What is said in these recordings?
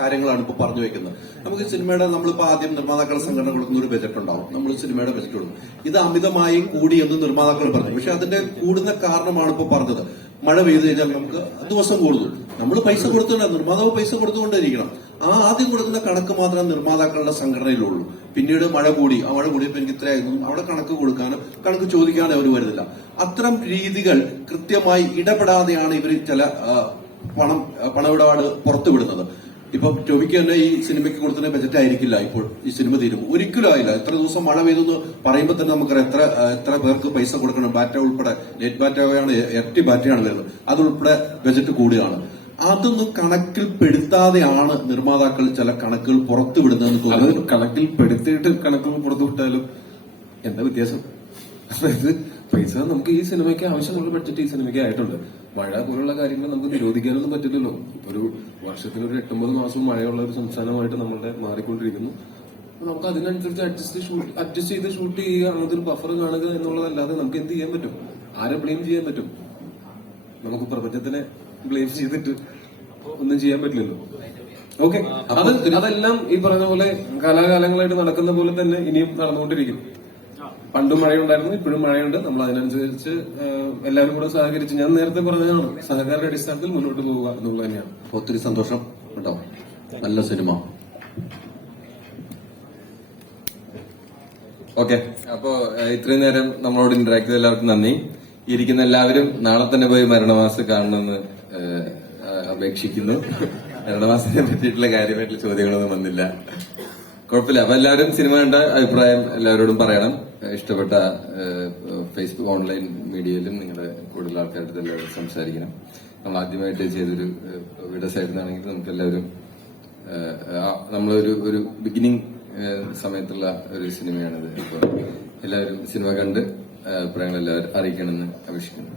കാര്യങ്ങളാണ് ഇപ്പോൾ പറഞ്ഞു വെക്കുന്നത്. നമുക്ക് സിനിമയുടെ നമ്മളിപ്പോൾ ആദ്യം നിർമ്മാതാക്കളുടെ സംഘടന കൊടുക്കുന്ന ഒരു ബജറ്റ് ഉണ്ടാവും, നമ്മൾ സിനിമയുടെ ബജറ്റ് കൊടുക്കും. ഇത് അമിതമായി കൂടി എന്ന് നിർമ്മാതാക്കൾ പറഞ്ഞു. പക്ഷെ അതിന്റെ കൂടുന്ന കാരണമാണ് ഇപ്പോൾ പറഞ്ഞത്. മഴ പെയ്തു കഴിഞ്ഞാൽ നമുക്ക് ദിവസം കൂടുതൽ നമ്മൾ പൈസ കൊടുത്തുകൊണ്ട് നിർമ്മാതാവ് പൈസ കൊടുത്തുകൊണ്ടിരിക്കണം. ആദ്യം കൊടുക്കുന്ന കണക്ക് മാത്രമേ നിർമ്മാതാക്കളുടെ സംഘടനയിലുള്ളൂ. പിന്നീട് മഴ കൂടി, ആ മഴ കൂടിയപ്പോൾ എനിക്ക് ഇത്രയായിരുന്നു, അവിടെ കണക്ക് കൊടുക്കാനും കണക്ക് ചോദിക്കാനും അവർ വരുന്നില്ല. അത്തരം രീതികൾ കൃത്യമായി ഇടപെടാതെയാണ് ഇവർ ചില പണമിടപാട് പുറത്തുവിടുന്നത്. ഇപ്പൊ ടോബിക്ക് തന്നെ ഈ സിനിമയ്ക്ക് കൊടുക്കുന്ന ബജറ്റ് ആയിരിക്കില്ല ഇപ്പോൾ ഈ സിനിമ തീരും, ഒരിക്കലും ആയില്ല. എത്ര ദിവസം മഴ പെയ്തെന്ന് പറയുമ്പോൾ തന്നെ നമുക്കറിയാം എത്ര പേർക്ക് പൈസ കൊടുക്കണം. ബാറ്റ ഉൾപ്പെടെ നെറ്റ് ബാറ്റയാണ്, ഇരട്ടി ബാറ്റയാണ് വരുന്നത്, അതുൾപ്പെടെ ബജറ്റ് കൂടുകയാണ്. അതൊന്നും കണക്കിൽ പെടുത്താതെയാണ് നിർമ്മാതാക്കൾ ചില കണക്കുകൾ പുറത്തുവിടുന്നതെന്ന് തോന്നുന്നു. കണക്കിൽ പെടുത്തിയിട്ട് കണക്കുകൾ പുറത്തുവിട്ടാലും എന്താ വ്യത്യാസം? അതായത് പൈസ നമുക്ക് ഈ സിനിമയ്ക്ക് ആവശ്യമുള്ള ബഡ്ജറ്റ് ഈ സിനിമയ്ക്ക് ആയിട്ടുണ്ട്. മഴ പോലുള്ള കാര്യങ്ങൾ നമുക്ക് നിരോധിക്കാനൊന്നും പറ്റില്ലല്ലോ. ഒരു വർഷത്തിന് ഒരു 8-9 മാസവും മഴയുള്ള ഒരു സംസ്ഥാനമായിട്ട് നമ്മളുടെ മാറിക്കൊണ്ടിരിക്കുന്നു. നമുക്ക് അതിനനുസരിച്ച് അഡ്ജസ്റ്റ് ചെയ്ത് ഷൂട്ട് ചെയ്യുക, അങ്ങനത്തെ ബഫർ കാണുക എന്നുള്ളതല്ലാതെ നമുക്ക് എന്ത് ചെയ്യാൻ പറ്റും? ആരെ ബ്ലെയിം ചെയ്യാൻ പറ്റും? നമുക്ക് പ്രപഞ്ചത്തിനെ ബ്ലെയിം ചെയ്തിട്ട് ഒന്നും ചെയ്യാൻ പറ്റില്ലല്ലോ. ഓക്കെ, അതെല്ലാം ഈ പറഞ്ഞ പോലെ കാലാകാലങ്ങളായിട്ട് നടക്കുന്ന പോലെ തന്നെ ഇനിയും നടന്നുകൊണ്ടിരിക്കും. പണ്ടും മഴയുണ്ടായിരുന്നു, ഇപ്പോഴും മഴയുണ്ട്. നമ്മൾ അതിനനുസരിച്ച് എല്ലാവരും കൂടെ സഹകരിച്ച്, ഞാൻ നേരത്തെ പറഞ്ഞതാണ്, സഹകാര അടിസ്ഥാനത്തിൽ മുന്നോട്ട് പോവുക എന്നുള്ളത് തന്നെയാണ്. ഒത്തിരി സന്തോഷം കേട്ടോ, നല്ല സിനിമ. ഓക്കെ, അപ്പോ ഇത്രയും നേരം നമ്മളോട് ഇന്ററാക്ട് ചെയ്ത എല്ലാവർക്കും നന്ദി. ഇരിക്കുന്ന എല്ലാവരും നാളെ തന്നെ പോയി മരണമാസം കാണണമെന്ന് അപേക്ഷിക്കുന്നു. മരണമാസത്തിനെ പറ്റിയിട്ടുള്ള കാര്യമായിട്ടുള്ള ചോദ്യങ്ങളൊന്നും വന്നില്ല, കുഴപ്പമില്ല. അപ്പൊ എല്ലാവരും സിനിമ കണ്ട അഭിപ്രായം എല്ലാവരോടും പറയണം. ഇഷ്ടപ്പെട്ട ഫേസ്ബുക്ക് ഓൺലൈൻ മീഡിയയിലും നിങ്ങളുടെ കൂടുതൽ ആൾക്കാരുടെ എല്ലാവരും സംസാരിക്കണം. നമ്മൾ ആദ്യമായിട്ട് ചെയ്തൊരു വിട സൈഡിലാണെങ്കിൽ നമുക്ക് എല്ലാവരും നമ്മളൊരു ബിഗിനിങ് സമയത്തുള്ള ഒരു സിനിമയാണിത്. അപ്പൊ എല്ലാവരും സിനിമ കണ്ട് അഭിപ്രായങ്ങൾ എല്ലാവരും അറിയിക്കണമെന്ന് അപേക്ഷിക്കുന്നു.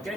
Okay?